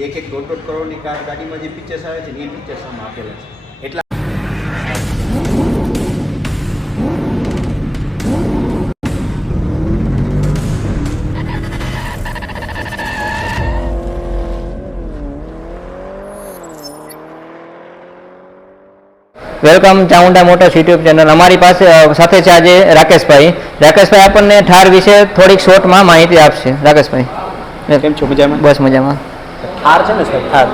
જે એક દોઢ કરોડની ગાડીમાં જે ફીચર્સ આવે છે ને એ ફીચર્સ આમાં આપેલા છે. એટલા welcome Chamunda motors YouTube channel. અમારી પાસે સાથે છે આજે રાકેશભાઈ. રાકેશભાઈ આપણને થાર વિશે થોડીક શોર્ટમાં માહિતી આપશે. રાકેશભાઈ કેમ છો? મજામાં? બસ મજામાં. થાર છે ને સાહેબ, થાર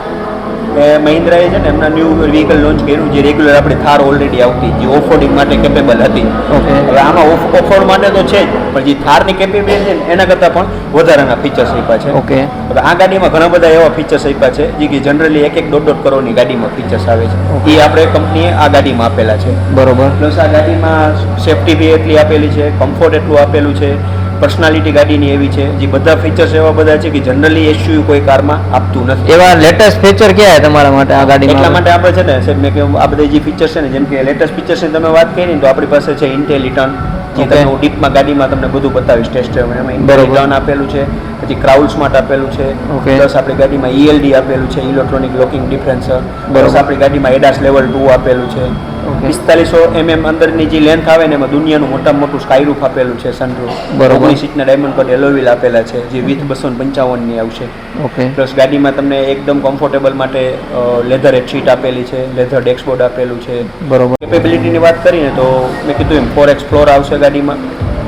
મહિન્દ્રાએ છે ને એમના ન્યૂ વ્હીકલ લોન્ચ કર્યું જે રેગ્યુલર આપણે થાર ઓલરેડી આવતી જે ઓફરોડિંગ માટે કેપેબલ હતી. ઓકે. હવે આમાં ઓફરોડ માટે તો છે જ, પણ જે થારની કેપેબિલિટી છે ને એના કરતાં પણ વધારાના ફીચર્સ આપ્યા છે. ઓકે. હવે આ ગાડીમાં ઘણા બધા એવા ફીચર્સ આપ્યા છે જે કે જનરલી એક દોઢ કરોડની ગાડીમાં ફીચર્સ આવે છે. એ આપણે કંપનીએ આ ગાડીમાં આપેલા છે. બરોબર. પ્લસ આ ગાડીમાં સેફ્ટી બી એટલી આપેલી છે, કમ્ફર્ટ એટલું આપેલું છે, પર્સનાલિટી ગાડીની એવી છે જે બધા ફીચર્સ એવા બધા છે કે જનરલી એસયુવી કોઈ કારમાં આપતું નથી. એવા લેટેસ્ટ ફીચર ક્યાં છે તમારા માટે આ ગાડીમાં? એટલા માટે આપણે છે ને સાહેબ મેં કહ્યું આ બધા જે ફીચર્સ છે ને જેમ કે લેટેસ્ટ ફીચર્સની તમે વાત કરી ને તો આપણી પાસે છે ઇન્ટેલિટન જે તમને હું ડીપમાં ગાડીમાં તમને બધું બતાવીશ ટેસ્ટ એમાં ઇન્ટેલિટન આપેલું છે, પછી ક્રાઉડ સ્માર્ટ આપેલું છે, પ્લસ આપણી ગાડીમાં ELD આપેલું છે, ઇલેક્ટ્રોનિક લોકિંગ ડિફરન્સર, પ્લસ આપણી ગાડીમાં ADAS લેવલ 2 આપેલું છે. 4500 mm અંદરની જે લેન્થ આવે ને એમાં દુનિયાનું મોટામાં મોટું સ્કાયરૂફ આપેલું છે, સનરૂફ. 19 ઇંચના ડાયમંડ કટ એલોવીલ આપેલા છે જે વિથ 255ની આવશે. ઓકે. પ્લસ ગાડીમાં તમને એકદમ કમ્ફર્ટેબલ માટે લેધર સીટ આપેલી છે, લેધર ડેશબોર્ડ આપેલું છે. બરોબર. કેપેબિલિટીની વાત કરીને તો મેં કીધું એમ 4x ફ્લોર આવશે ગાડીમાં,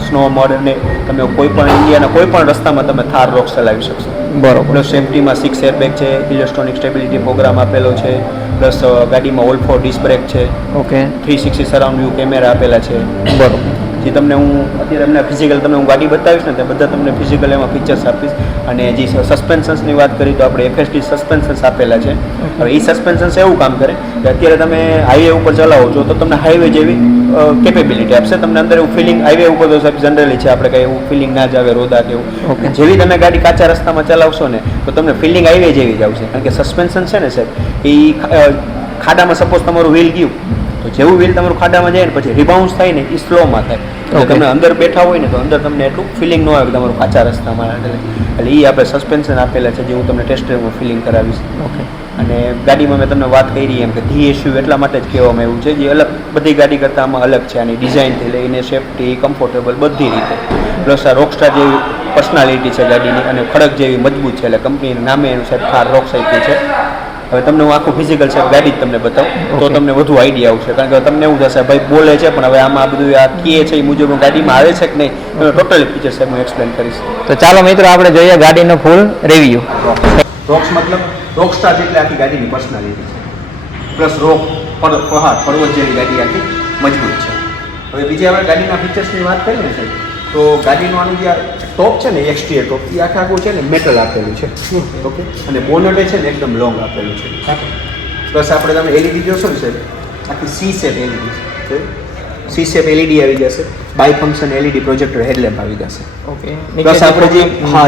સ્નો મોડ ને તમે કોઈ પણ ઇન્ડિયાના કોઈ પણ રસ્તામાં તમે થાર રોક ચલાવી શકશો. બરોબર. પ્લસ સેફ્ટીમાં 6 એરબેગ છે, ઇલેક્ટ્રોનિક સ્ટેબિલિટી પ્રોગ્રામ આપેલો છે, પ્લસ ગાડીમાં ઓલ 4 ડિસ્ક બ્રેક છે. ઓકે. 360 સરાઉન્ડ વ્યૂ કેમેરા આપેલા છે. બરોબર. જે તમને હું અત્યારે એમને ફિઝિકલ તમને હું ગાડી બતાવીશ ને તે બધા તમને ફિઝિકલ એમાં ફીચર્સ આપીશ. અને જે સસ્પેન્શન્સની વાત કરી તો આપણે FSD સસ્પેન્શન્સ આપેલા છે. હવે એ સસ્પેન્શન્સ એવું કામ કરે કે અત્યારે તમે હાઈવે ઉપર ચલાવો છો તો તમને હાઈવે જેવી કેપેબિલિટી આપશે. તમને અંદર એવું ફિલિંગ હાઈવે ઉપર તો સાહેબ જનરલી છે આપણે કંઈ એવું ફિલિંગ ના જ આવે રોદા કે એવું. જેવી તમે ગાડી કાચા રસ્તામાં ચલાવશો ને તો તમને ફિલિંગ હાઈવે જેવી જ આવશે. કારણ કે સસ્પેન્શન છે ને સાહેબ એ ખાડામાં સપોઝ તમારું વ્હીલ ગયું તો જેવું વ્હીલ તમારું ખાડામાં જાય ને પછી રિબાઉન્સ થાય ને એ સ્લોમાં થાય. તમે અંદર બેઠા હોય ને તો અંદર તમને એટલું ફિલિંગ ન આવે કે તમારું કાચા રસ્તામાં એટલે એ આપણે સસ્પેન્શન આપેલા છે જે હું તમને ટેસ્ટ ડ્રાઈવમાં ફિલિંગ કરાવીશ. ઓકે. અને ગાડીમાં મેં તમને વાત કરી એમ કે ધી એસયુવી એટલા માટે જ કહેવામાં આવ્યું છે જે અલગ બધી ગાડી કરતાં આમાં અલગ છે. આની ડિઝાઇનથી લઈને સેફ્ટી, કમ્ફર્ટેબલ બધી રીતે. પ્લસ આ રોકસ્ટાર જેવી પર્સનાલિટી છે ગાડીની અને ખડક જેવી મજબૂત છે એટલે કંપનીના નામે એનું સાહેબ થાર રોક્સ આપ્યું છે. હવે તમને હું આખું ફિઝિકલ છે ગાડી જ તમને બતાવું તો તમને વધુ આઈડિયા આવશે. કારણ કે તમને એવું થશે ભાઈ બોલે છે પણ હવે આમાં બધું આ કહે છે એ મુજબ ગાડીમાં આવે છે કે નહીં એનો ટોટલી ફીચર સાહેબ હું એક્સપ્લેન કરીશ. તો ચાલો મિત્રો આપણે જોઈએ ગાડીનો ફૂલ રિવ્યુ. રોક્સ મતલબ રોકસ્ટાર એટલે આખી ગાડીની પર્સનાલિટી છે. પ્લસ પહાડ પર્વત જેવી ગાડી આખી મજબૂત છે. હવે બીજી આપણે ગાડીના ફીચર્સની વાત કરીએ ને સાહેબ તો ગાડીનું આનું જે ટોપ છે ને એક્સટીરિયર ટોપ એ આખું છે ને મેટલ આપેલું છે. ઓકે. અને બોનટે છે ને એકદમ લોંગ આપેલું છે. પ્લસ આપણે તમે LED જોશો ને સાહેબ આખી C શેપ LED છે. C શેપ LED આવી જશે, bi function LED projector headlamp આવી જશે. ઓકે. પ્લસ આપણે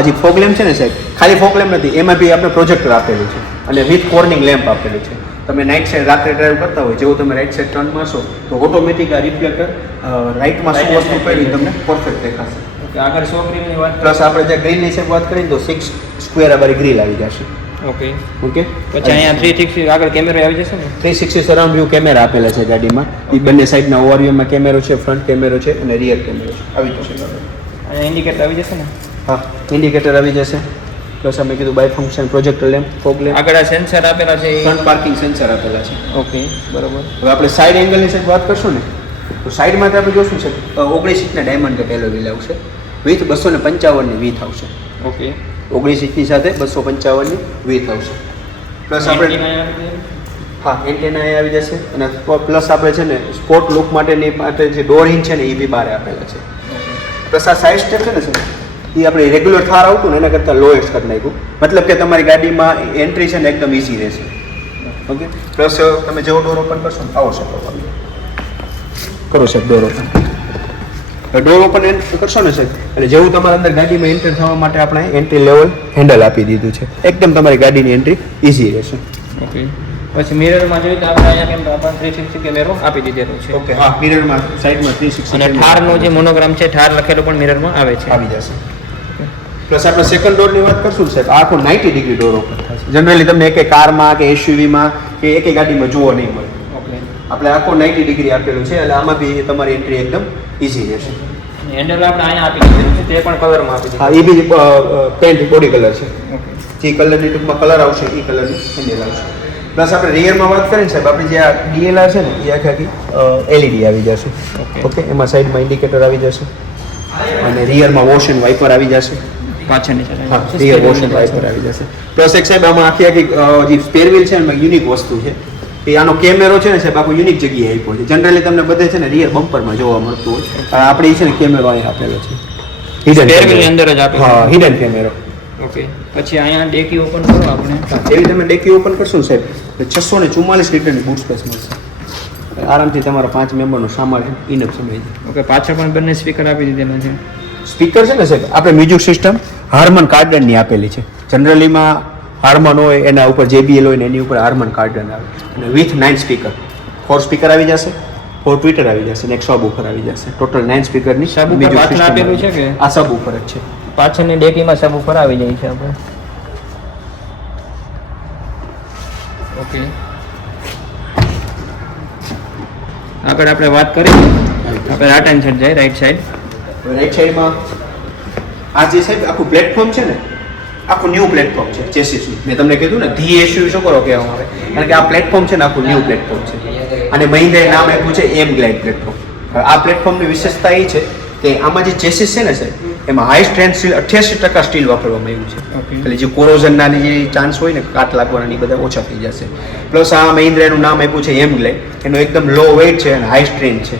જે ફોગ લેમ્પ છે ને સાહેબ ખાલી ફોગ લેમ્પ નથી એમાં બી આપણે પ્રોજેક્ટર આપેલું છે અને વિથ કોર્નિંગ લેમ્પ આપેલું છે. તમે નાઇટ સાઈડ રાત્રે ડ્રાઈવ કરતા હોય જેવું તમે રાઈટ સાઈડ ટર્ન મારશો તો ઓટોમેટિક આ રિફ્લેક્ટર રાઈટમાં શું વસ્તુ પડી તમને પરફેક્ટ દેખાશે. ઓકે. આગળ 100 ગ્રીલની વાત પ્લસ આપણે જે ગ્રીલની છે વાત કરીએ તો 6 સ્ક્વેર અમારી ગ્રીલ આવી જશે. ઓકે. ઓકે. પછી અહીંયા 360 આગળ કેમેરો આવી જશે ને? 360 સરાઉન્ડ વ્યૂ કેમેરા આપેલા છે ગાડીમાં. એ બંને સાઈડના ઓવરવ્યુમાં કેમેરો છે, ફ્રન્ટ કેમેરો છે અને રિયર કેમેરો છે આવી જશે. અને ઇન્ડિકેટર આવી જશે ને? હા, ઇન્ડિકેટર આવી જશે. પ્લસ અમે કીધું bi function projector lamp, fog lamp. આગળ આ સેન્સર આપેલા છે, ફ્રન્ટ પાર્કિંગ સેન્સર આપેલા છે. ઓકે. બરોબર. હવે આપણે સાઈડ એંગલની સાઈડ વાત કરશું ને તો સાઈડમાં આપણે જોશું છે 19 ઇંચના ડાયમંડ કટ એલોય વ્હીલ આવશે વિથ 255ની વીથ આવશે. ઓકે. 19 ઇંચની સાથે 255ની વીથ આવશે. પ્લસ આપણે હા એન્ટેના આવી જશે અને પ્લસ આપણે છે ને સ્પોર્ટ લુક માટેની માટે જે ડોર હિંજ છે ને એ બી બહાર આપેલા છે. પ્લસ આ સાઈડ સ્ટેપ છે ને સર એ આપણે રેગ્યુલર થાર આવતું ને એના કરતાં લોએસ્ટ કરી નાખ્યું. મતલબ કે તમારી ગાડીમાં એન્ટ્રી છે ને એકદમ ઇઝી રહેશે. ઓકે. પ્લસ તમે જેવો ડોર ઓપન કરશો ને આવો શકો કરો સાહેબ ડોર ઓપન. ડોર ઓપન કરશો ને સાહેબ એટલે જેવું તમારા અંદર ગાડીમાં એન્ટર થવા માટે આપણે એન્ટ્રી લેવલ હેન્ડલ આપી દીધું છે. એકદમ તમારી ગાડીની એન્ટ્રી ઇઝી રહેશે. ઓકે. પછી મિરરમાં જોઈએ તો આપણે અહીંયા કેમ આપણે 360 કેમેરો આપી દીધેલો છે. ઓકે. હા, મિરરમાં સાઈડમાં 360 અને ઠારનો જે મોનોગ્રામ છે ઠાર લખેલો પણ મિરરમાં આવે છે. આવી જશે. પ્લસ આપણે સેકન્ડ ડોરની વાત કરશું સાહેબ આખો 90 ડિગ્રી ડોર ઓપન થશે. જનરલી તમને એક કારમાં કે એસયુવીમાં કે એક ગાડીમાં જોવો નહીં મળે. ઓકે. આપણે આખો 90 ડિગ્રી આપેલું છે એટલે આમાં બી તમારી એન્ટ્રી એકદમ ઇઝી રહેશે. હેન્ડલ આપણે અહીંયા આપી દીધેલું છે તે પણ કલરમાં આપી હા, એ બી પેન્ટ બોડી કલર છે. ઓકે. જે કલરની ટૂંકમાં કલર આવશે એ કલરની હેન્ડલ આવશે. પ્લસ આપણે રિયરમાં વાત કરીએ ને સાહેબ, આપણી જે આ ડીએલઆર છે ને એ આખી એલઈડી આવી જશે. ઓકે. એમાં સાઈડમાં ઇન્ડિકેટર આવી જશે અને રિયરમાં વોશ એન્ડ વાઇપર આવી જશે. પાછળની હા, રિયર વોશ એન્ડ વાઇપર આવી જશે. પ્લસ એક સાહેબ આમાં આખી જે સ્પેર વ્હીલ છે એમાં યુનિક વસ્તુ છે કે આનો કેમેરો છે ને સાહેબ આખો યુનિક જગ્યાએ આપ્યો છે. જનરલી તમને બધે છે ને રિયર બમ્પરમાં જોવા મળતું હોય, પણ આપણે છે ને કેમેરો અહીંયા આપેલો છે. સ્પેર વ્હીલની અંદર જ આપેલો. હા, હિડન કેમેરો. ઓકે. પછી અહીંયા ડેકી ઓપન કરો આપણે. એવી તમે ડેકી ઓપન કરશો ને સાહેબ, 644 લીટરની બૂટ સ્પેસ મળશે. આરામથી તમારા 5 મેમ્બરનો સામાન ઇનફ સમય છે. ઓકે. પાછળ પણ બંને સ્પીકર આપી દીધેલા છે. સ્પીકર છે ને સાહેબ, આપણે મ્યુઝિક સિસ્ટમ હાર્મન કાર્ડનની આપેલી છે. જનરલીમાં હાર્મન હોય એના ઉપર JBL હોય ને એની ઉપર હાર્મન કાર્ડન આવે અને વિથ 9 સ્પીકર. 4 સ્પીકર આવી જશે, 4 ટ્વિટર આવી જશે અને એક સબવૂફર આવી જશે. ટોટલ 9 સ્પીકરની સબવૂફર પાછળ આપેલું છે કે આ સબવૂફર જ છે. પાછળની ડેકીમાં સબવૂફર આવી જાય છે આપણે. ઓકે. આગળ આપણે વાત કરીએ આપણે રાઈટ હેન્ડ સાઈડ જાય, રાઈટ સાઈડ. રાઈટ સાઈડમાં આ જે સાહેબ આખું પ્લેટફોર્મ છે ને, આખું ન્યૂ પ્લેટફોર્મ છે ચેસીસનું. મેં તમને કીધું ને ધી એસયુવી શું કરો કહેવામાં આવે, કારણ કે આ પ્લેટફોર્મ છે ને આખું ન્યૂ પ્લેટફોર્મ છે અને મહિન્દ્રાએ નામ આપ્યું છે એમ ગ્લાઇડ પ્લેટફોર્મ. આ પ્લેટફોર્મની વિશેષતા એ છે કે આમાં જે ચેસીસ છે ને સાહેબ, એમાં હાઈ સ્ટ્રેન્થ સ્ટીલ 88% સ્ટીલ વાપરવામાં આવ્યું છે. એટલે જે કોરોઝનના જે ચાન્સ હોય ને કાટ લાગવાના એ બધા ઓછા થઈ જશે. પ્લસ આ મહિન્દ્રાનું નામ આપ્યું છે એમ ગ્લાઇડ. એનો એકદમ લો વેઇટ છે અને હાઈ સ્ટ્રેન્થ છે.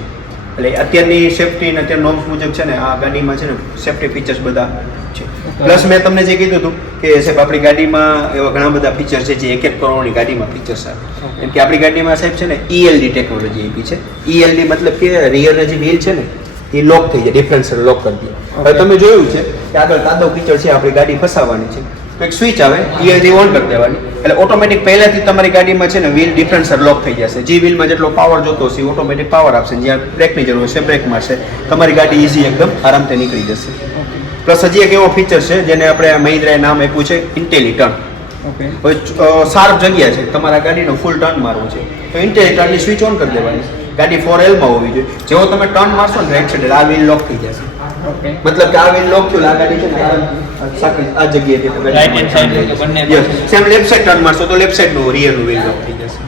એટલે અત્યારની સેફ્ટી અને અત્યાર નોર્મ્સ મુજબ છે ને આ ગાડીમાં છે ને સેફ્ટી ફીચર્સ બધા છે. પ્લસ મેં તમને જે કીધું હતું કે સાહેબ આપણી ગાડીમાં એવા ઘણા બધા ફીચર્સ છે જે 1 કરોડની ગાડીમાં ફીચર્સ આવે. કેમ કે આપણી ગાડીમાં સાહેબ છે ને ELD ટેકનોલોજી આપી છે. ELD મતલબ કે રિયરના જે વ્હીલ છે ને એ લોક થઈ જાય, ડિફરન્સર લોક કરી દે. હવે તમે જોયું છે કે આગળ કાદવ કીચડ છે, આપણી ગાડી ફસાવાની છે, તો એક સ્વિચ આવે, ELD ઓન કરી દેવાની એટલે ઓટોમેટિક પહેલાથી તમારી ગાડીમાં છે ને વ્હીલ ડિફરન્સર લોક થઈ જશે. જે વ્હીલમાં જેટલો પાવર જોતો હશે ઓટોમેટિક પાવર આપશે. જ્યાં બ્રેકની જરૂર હશે બ્રેક મારશે. તમારી ગાડી ઇઝી એકદમ આરામથી નીકળી જશે. પ્લસ હજી એક એવો ફીચર છે જેને આપણે મહિન્દ્રાએ નામ આપ્યું છે ઇન્ટેલિટર્ન. ઓકે. હવે શાર્પ જગ્યા છે, તમારા ગાડીનો ફૂલ ટર્ન મારવો છે તો ઇન્ટેલિટર્નની સ્વિચ ઓન કરી દેવાની. ગાડી 4Lમાં હોવી જોઈએ. જેવો તમે ટર્ન મારશો ને રાઈટ સાઈડ આ વ્હીલ લોક થઈ જશે. ઓકે. મતલબ કે આ વ્હીલ લોક થયું, આ ગાડી છે ને આ જગ્યાએથી તમે રાઈટ હેન્ડ સાઈડ બંને સેમ લેફ્ટ સાઈડ ટર્ન મારશો તો લેફ્ટ સાઈડનું રિયરનું વ્હીલ લોક થઈ જશે.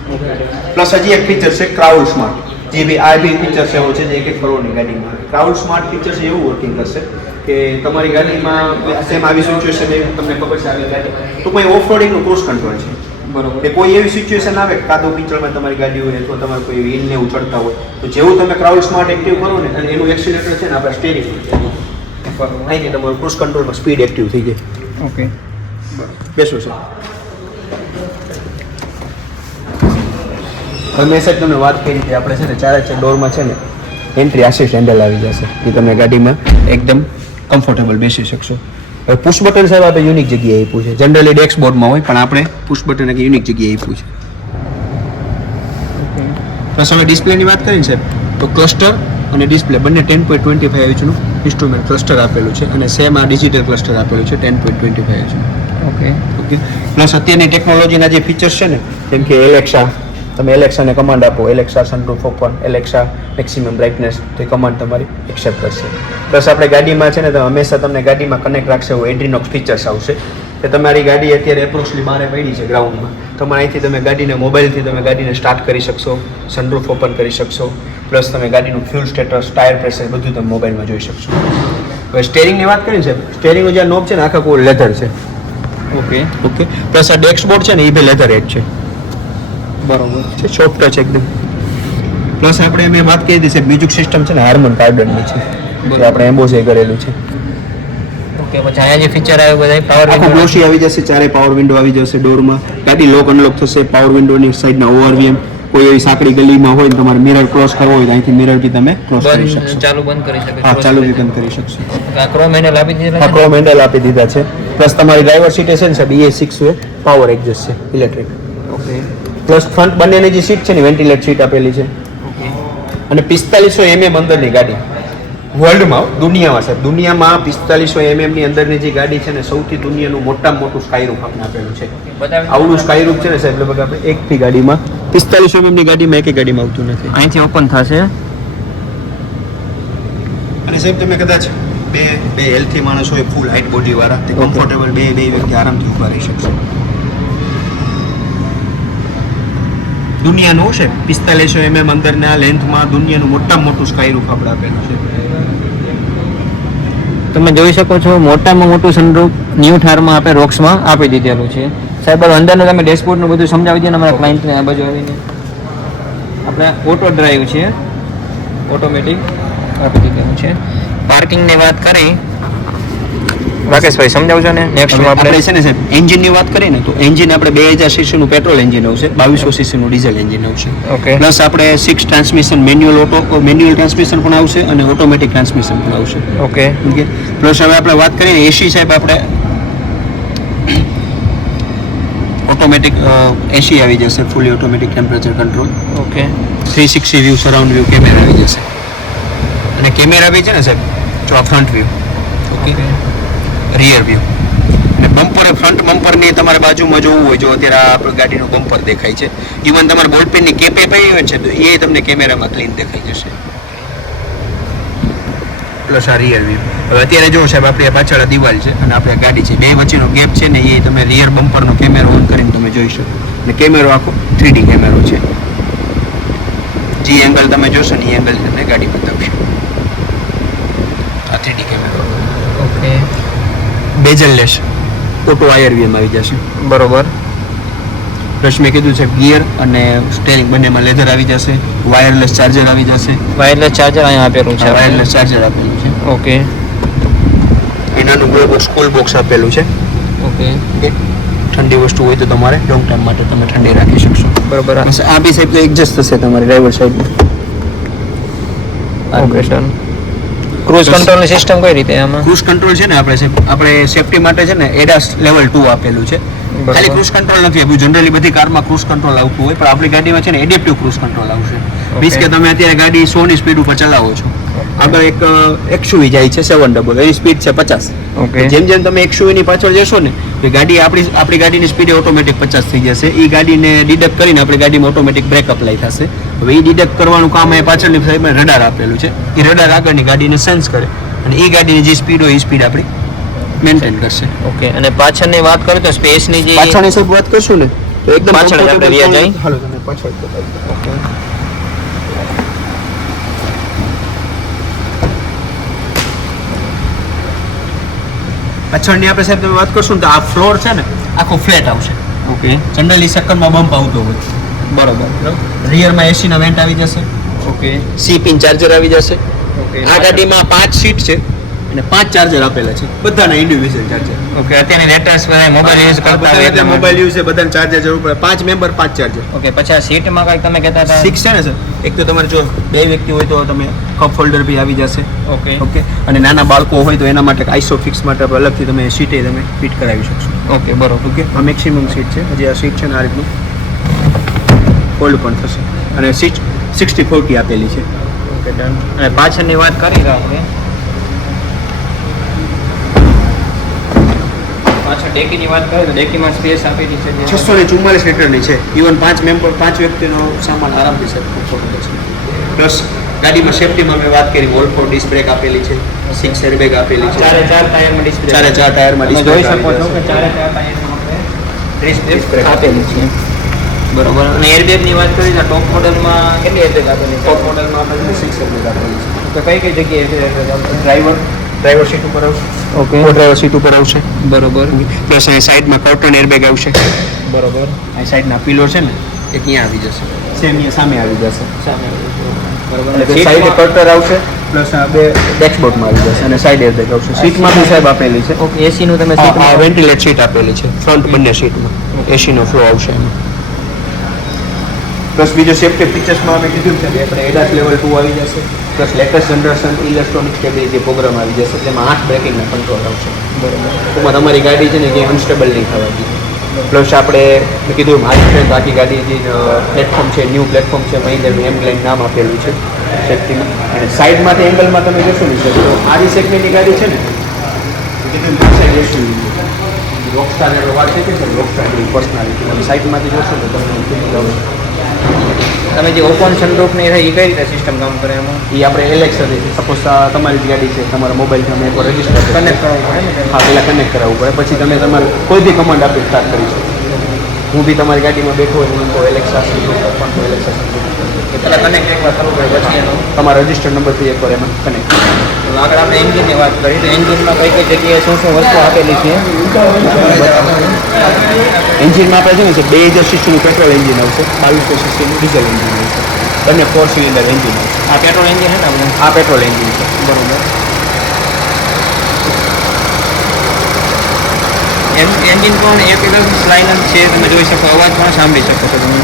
પ્લસ હજી એક ફીચર છે ક્રાઉડ સ્માર્ટ. જે બી આ બી ફીચર છે એવો છે જે 1 કરોડની ગાડીમાં. ક્રાઉડ સ્માર્ટ ફીચર છે એવું વર્કિંગ કરશે કે તમારી ગાડીમાં સેમ આવી સિચ્યુએશન તમને ખબર છે આવી ગાડી તો કોઈ ઓફ રોડિંગનું ક્રૂઝ કંટ્રોલ છે. બરોબર. કે કોઈ એવી સિચ્યુએશન આવે કાદવ કીચડમાં તમારી ગાડી હોય અથવા તમારે કોઈ વ્હીલને ઉછળતા હોય તો જેવું તમે ક્રાઉડ સ્માર્ટ એક્ટિવ કરો ને અને એનું એક્સિલેટર છે ને આપણે સ્ટેરિંગ અહીંથી તમારું ક્રૂઝ કંટ્રોલમાં સ્પીડ એક્ટિવ થઈ જાય. ઓકે. બેસો છે. હવે મેં સાહેબ તમને વાત કરી કે આપણે છે ને 4 ડોરમાં છે ને એન્ટ્રી આસિસ્ટ હેન્ડલ આવી જશે એ તમે ગાડીમાં એકદમ કમ્ફર્ટેબલ બેસી શકશો. હવે પુશ બટન સાહેબ આપણે યુનિક જગ્યાએ આપ્યું છે. જનરલી ડેશબોર્ડમાં હોય પણ આપણે પુશ બટન એક યુનિક જગ્યાએ આપ્યું છે. પ્લસ હવે ડિસ્પ્લેની વાત કરીએ સાહેબ તો ક્લસ્ટર અને ડિસ્પ્લે બંને 10.25 ઇંચનું ઇન્સ્ટ્રુમેન્ટ ક્લસ્ટર આપેલું છે અને સેમ આ ડિજિટલ ક્લસ્ટર આપેલું છે 10.25 ઇંચનું. ઓકે. ઓકે. પ્લસ અત્યારની ટેકનોલોજીના જે ફીચર્સ છે ને જેમ કે એલેક્સા, તમે એલેક્સાને કમાન્ડ આપો Alexa sunroof open, Alexa maximum brightness, તો એ કમાન્ડ તમારી એક્સેપ્ટ કરશે. પ્લસ આપણે ગાડીમાં છે ને તો હંમેશા તમને ગાડીમાં કનેક્ટ રાખશે એવું એડ્રીનોક્સ ફીચર્સ આવશે કે તમારી ગાડી અત્યારે એપ્રોક્સલી બહાર પડી છે ગ્રાઉન્ડમાં, તમારે અહીંથી તમે ગાડીને મોબાઈલથી તમે ગાડીને સ્ટાર્ટ કરી શકશો, સનરૂફ ઓપન કરી શકશો. પ્લસ તમે ગાડીનું ફ્યુલ સ્ટેટસ, ટાયર પ્રેશર બધું તમે મોબાઈલમાં જોઈ શકશો. હવે સ્ટેરિંગની વાત કરીએ છે, સ્ટેરિંગનું જે નોબ છે ને આખા કોઈ લેધર છે. ઓકે. ઓકે. પ્લસ આ ડેશબોર્ડ છે ને એ બી લેધર એડ છે. બરોબર છે, સોફ્ટ ટચ એકદમ. પ્લસ આપણે મેં વાત કરી હતી મ્યુઝિક સિસ્ટમ છે ને હાર્મન કાર્ડનની છે કે આપણે એમ્બોઝ કરેલું છે. ઓકે. પછી અહીંયા જે ફીચર આવ્યું બધા પાવર આખું ગ્લોસી આવી જશે, ચારે પાવર વિન્ડો આવી જશે ડોરમાં. ગાડી લોક અનલોક થશે, પાવર વિન્ડોની સાઈડના ઓવરવીએમ, કોઈ એવી સાંકડી ગલીમાં હોય ને તમારે મિરર ક્લોઝ કરવો હોય તો અહીંથી મિરર બી તમે ક્લોઝ કરી શકશો. ચાલુ બંધ કરી શકે. હા, ચાલુ બી બંધ કરી શકશો. આ ક્રોમ હેન્ડલ આપી દીધેલા હા, ક્રોમ હેન્ડલ આપી દીધા છે. પ્લસ તમારી ડ્રાઈવર સીટ છે ને સાહેબ EA6 વે પાવર એડજસ્ટ છે ઇલેક્ટ્રિક. ઓકે. પ્લસ ફ્રન્ટ બંનેની જે સીટ છે ને વેન્ટિલેટ સીટ આપેલી છે ઓકે. અને 4500 mm અંદરની ગાડી. વર્લ્ડમાં દુનિયામાં સાહેબ દુનિયામાં 4500 mm ની અંદરની જે ગાડી છે ને સૌથી દુનિયાનું મોટામાં મોટું સ્કાયરૂફ આપણે આપેલું છે. આવડું સ્કાયરૂફ છે ને સાહેબ લગભગ આપણે એકથી ગાડીમાં 4500 mm ની ગાડીમાં એકે ગાડીમાં આવતું નથી. અહીંથી ઓપન થશે. અને સાહેબ તમે કદાચ બે હેલ્થી માણસ હોય ફૂલ હાઈટ બોડી વાળા તે કમ્ફર્ટેબલ બે વ્યક્તિ આરામથી ઊભા રહી શકશે. દુનિયાનું છે 4500 mm અંદરના લેન્થમાં દુનિયાનું મોટામાં મોટું સ્કાયરૂફ આપણે આપેલું છે. તમે જોઈ શકો છો મોટામાં મોટું સનરૂફ ન્યૂ થારમાં આપણે રોક્સમાં આપી દીધેલું છે. સાહેબ અંદરનું તમે ડેશબોર્ડનું બધું સમજાવી દો ને અમારા ક્લાયન્ટને આ બાજુ આવીને. આપણે ઓટો ડ્રાઈવ છે, ઓટોમેટિક આપી દીધેલું છે. પાર્કિંગની વાત કરી રાકેશભાઈ સમજાવજો ને. નેક્સ્ટમાં આપણે છે ને સાહેબ એન્જિનની વાત કરીએ ને તો એન્જિન આપણે 2000 સીસીનું પેટ્રોલ એન્જિન આવશે, 2200 સીસીનું ડીઝલ એન્જિન આવશે. ઓકે. પ્લસ આપણે 6 ટ્રાન્સમિશન મેન્યુઅલ ટ્રાન્સમિશન પણ આવશે અને ઓટોમેટિક ટ્રાન્સમિશન પણ આવશે. ઓકે. ઓકે. પ્લસ હવે આપણે વાત કરીએ એસી સાહેબ આપણે ઓટોમેટિક એસી આવી જશે, ફૂલી automatic temperature control. Okay. 360 view surround view camera આવી જશે. અને કેમેરા બી છે ને સાહેબ જો આ front view, okay, rear view અને બમ્પર ફ્રન્ટ બમ્પરની તમારે બાજુમાં જોવું હોય જો અત્યારે આ આપણી ગાડીનું બમ્પર દેખાય છે, ઇવન તમારે બોલપેનની કેપે પડી હોય છે તો એ તમને કેમેરામાં ક્લીન દેખાઈ જશે. પ્લસ આ રિયર વ્યૂ. હવે અત્યારે જો સાહેબ આપણી આ પાછળ દિવાલ છે અને આપણે ગાડી છે, બે વચ્ચેનો ગેપ છે ને એ તમે રિયર બમ્પરનો કેમેરો ઓન કરીને તમે જોઈ શકો. અને કેમેરો આખો 3D કેમેરો છે. જે એંગલ તમે જોશો ને એ એંગલ તમને ગાડી બતાવશે. આ 3D કેમેરો. ઓકે. બેઝલલેસ ઓટો આઈઆરવીએમ આવી જશે. બરોબર. પ્લસ મેં કીધું છે ગિયર અને સ્ટેરિંગ બંનેમાં લેધર આવી જશે. વાયરલેસ ચાર્જર આવી જશે. વાયરલેસ ચાર્જર અહીંયા આપેલું છે. વાયરલેસ ચાર્જર આપેલું છે. ઓકે. એનાનું બોક્સ કુલ બોક્સ આપેલું છે. ઓકે. ઠંડી વસ્તુ હોય તો તમારે લોંગ ટાઈમ માટે તમે ઠંડી રાખી શકશો. બરોબર. બસ આ બી સાહેબ તો એડજસ્ટ થશે તમારી ડ્રાઈવર સાઈડમાં. Okay sir. ક્રૂઝ કંટ્રોલની સિસ્ટમ કઈ રીતે આમાં? ક્રૂઝ કંટ્રોલ છે ને આપણે સેફટી માટે છે ને એડાસ લેવલ 2 આપેલું છે. ખાલી ક્રૂઝ કંટ્રોલ નથી આપ્યું. જનરલી બધી કારમાં ક્રૂઝ કંટ્રોલ આવતું હોય પણ આપણી ગાડીમાં છે ને એડેપ્ટિવ ક્રૂઝ કંટ્રોલ આવશે. મીન્સ કે તમે અત્યારે ગાડી 100 ની સ્પીડ ઉપર ચલાવો છો, આગળ એક XUV જાય છે 700, એની સ્પીડ છે 50. ઓકે. જેમ જેમ તમે XUV ની પાછળ જશો ને તો ગાડી આપણી ગાડીની સ્પીડ ઓટોમેટિક 50 થઈ જશે. એ ગાડીને ડિડક્ટ કરીને આપણી ગાડીમાં ઓટોમેટિક બ્રેક અપ્લાય થશે. હવે એ ડિડક્ટ કરવાનું કામ એ પાછળની સાઈડમાં રડાર આપેલું છે. એ રડાર આગળની ગાડીને સેન્સ કરે અને એ ગાડીની જે સ્પીડ હોય એ સ્પીડ આપણી મેન્ટેન કરશે. ઓકે. અને પાછળની વાત કરીએ તો સ્પેસની જે પાછળની સાહેબ વાત કરશું ને તો એકદમ પાછળ જ આપણે રહ્યા જાય. હાલો તમે પાછળ બતાવી. ઓકે. પાછળની આપણે સાહેબ તમે વાત કરશું ને તો આ ફ્લોર છે ને આખો ફ્લેટ આવશે. ઓકે. જનરલી સેકન્ડમાં બમ્પ આવતો હોય. બરોબર. રિયરમાં એસીના વેન્ટ આવી જશે. ઓકે. સી પિન ચાર્જર આવી જશે. ઓકે. આ ગાડીમાં 5 સીટ છે અને 5 ચાર્જર આપેલા છે, બધાના ઇન્ડિવિજ્યુઅલ ચાર્જર. ઓકે. અત્યારની લેટેસ્ટ બધા મોબાઈલ યુઝ કરતા હોય બધા મોબાઈલ યુઝ છે, બધાને ચાર્જર જરૂર પડે. 5 મેમ્બર 5 ચાર્જર. ઓકે. પછી આ સીટમાં કંઈક તમે કહેતા હતા 6 છે ને સર. એક તો તમારે જો 2 વ્યક્તિ હોય તો તમે કપ હોલ્ડર બી આવી જશે. ઓકે. ઓકે. અને નાના બાળકો હોય તો એના માટે આઈસો ફિક્સ માટે અલગથી તમે સીટે તમે ફિટ કરાવી શકશો. ઓકે. બરોબર. ઓકે. આ મેક્સિમમ સીટ છે. હજી આ સીટ છે ને આ રીતનું ફોલ્ડ પણ થશે અને સીટ 60/40 આપેલી છે. ઓકે. ડન. અને પાછળની વાત કરી રહ્યા આપણે. પાછળ ડેકીની વાત કરીએ તો ડેકીમાં સ્પેસ આપેલી છે 644 લીટરની છે. ઇવન 5 વ્યક્તિનો સામાન આરામથી સાહેબ છે. પ્લસ ગાડીમાં સેફટીમાં મેં વાત કરી વોલ ફોર ડિસ્ક બ્રેક આપેલી છે, 6 એરબેગ આપેલી છે, ચારે ચાર ટાયરમાં ડિસ્પ્લે ચારે ચાર ટાયરમાં તમે ડિસ્પ્લે જોઈ શકો છો કે ચારે ચાર ટાયરમાં આપણે ડિસ્ક બ્રેક આપેલી છે. બરોબર. અને એરબેગની વાત કરીએ તો ટોપ મોડલમાં કેટલી એરબેગ આપેલી છે? ટોપ મોડલમાં આપણે 6 એરબેગ આપેલી છે. તો કઈ કઈ જગ્યાએ છે એરબેગ? ડ્રાઈવર સીટ ઉપર આવશે. ઓકે. ડ્રાઈવર સીટ ઉપર આવશે. બરોબર. પ્લસ અહીં સાઈડમાં કર્ટન એરબેગ આવશે. બરોબર. આ સાઈડના પિલર છે ને એ ત્યાં આવી જશે. સેમ અહીંયા સામે આવી જશે. સામે બરોબર. અને સાઈડ કર્ટર આવશે પ્લસ આ બે ડેશબોર્ડમાં આવી જશે અને સાઈડ એરબેગ આવશે. સીટમાં બી સાહેબ આપેલી છે. ઓકે. એસીનું તમે આ સીટમાં વેન્ટિલેટ સીટ આપેલી છે ફ્રન્ટ બંને સીટમાં. એસીનો ફ્લો આવશે એમાં. પ્લસ બીજો સેફ્ટી ફીચર્સમાં અમે કીધું છે કે આપણે એડાસ લેવલ 2 આવી જશે. Plus latest generation electronic stability program આવી જશે, જેમાં 8 બ્રેકિંગના કંટ્રોલ આવશે. બરોબર. ટૂંકમાં તમારી ગાડી છે ને કે અનસ્ટેબલ નહીં થવા દે. પ્લસ આપણે મેં કીધું મારી ફ્રેન્ડ આખી ગાડી જે પ્લેટફોર્મ છે ન્યૂ પ્લેટફોર્મ છે મહિન્દ્રાનું એમ લાઈન નામ આપેલું છે સેફ્ટીનું. અને સાઈડમાંથી એંગલમાં તમે જોશો ને સર તો આ જે સેગમેન્ટની ગાડી છે ને કીધું સાઈડ એસયુવી રોકસ્ટાર વાત છે કે સર રોકસ્ટારની પર્સનાલિટી તમે સાઈડમાંથી જોશો તો તમને ફીલિંગ આવશે. તમે જે ઓપન સનરૂફ ને એ કઈ રીતે સિસ્ટમ કામ કરે એમાં એ આપણે એલેક્સા છે સપોઝ તમારી જ ગાડી છે તમારા મોબાઈલ તમે એકવાર રજીસ્ટર કનેક્ટ કરવું પડે ને હા પહેલાં કનેક્ટ કરાવવું પડે પછી તમે તમારે કોઈ બી કમાન્ડ આપી સ્ટાર્ટ કરી શકો. હું બી તમારી ગાડીમાં બેઠો હોય હું કહું એલેક્સા પણ તો એલેક્સા એટલે કનેક્ટ એકવાર કરવું પડે પછી એનો તમારા રજીસ્ટર નંબરથી એકવાર એમાં કનેક્ટ. તો આગળ આપણે એન્જિનની વાત કરી તો એન્જિનમાં કઈ કઈ જગ્યાએ શું શું વસ્તુ આપેલી છે એન્જિનમાં આપણે છે ને 2000 સીસીનું પેટ્રોલ એન્જિન આવશે 2200 સીસીનું ડીઝલ એન્જિન આવશે બંને 4 સિલિન્ડર એન્જિન આવશે. આ પેટ્રોલ એન્જિન છે ને આપણે આ પેટ્રોલ એન્જિન છે બરોબર. એન્જિન પણ એક એકદમ સાયલન્ટ છે તમે જોઈ શકો અવાજ પણ સાંભળી શકો છો તમે.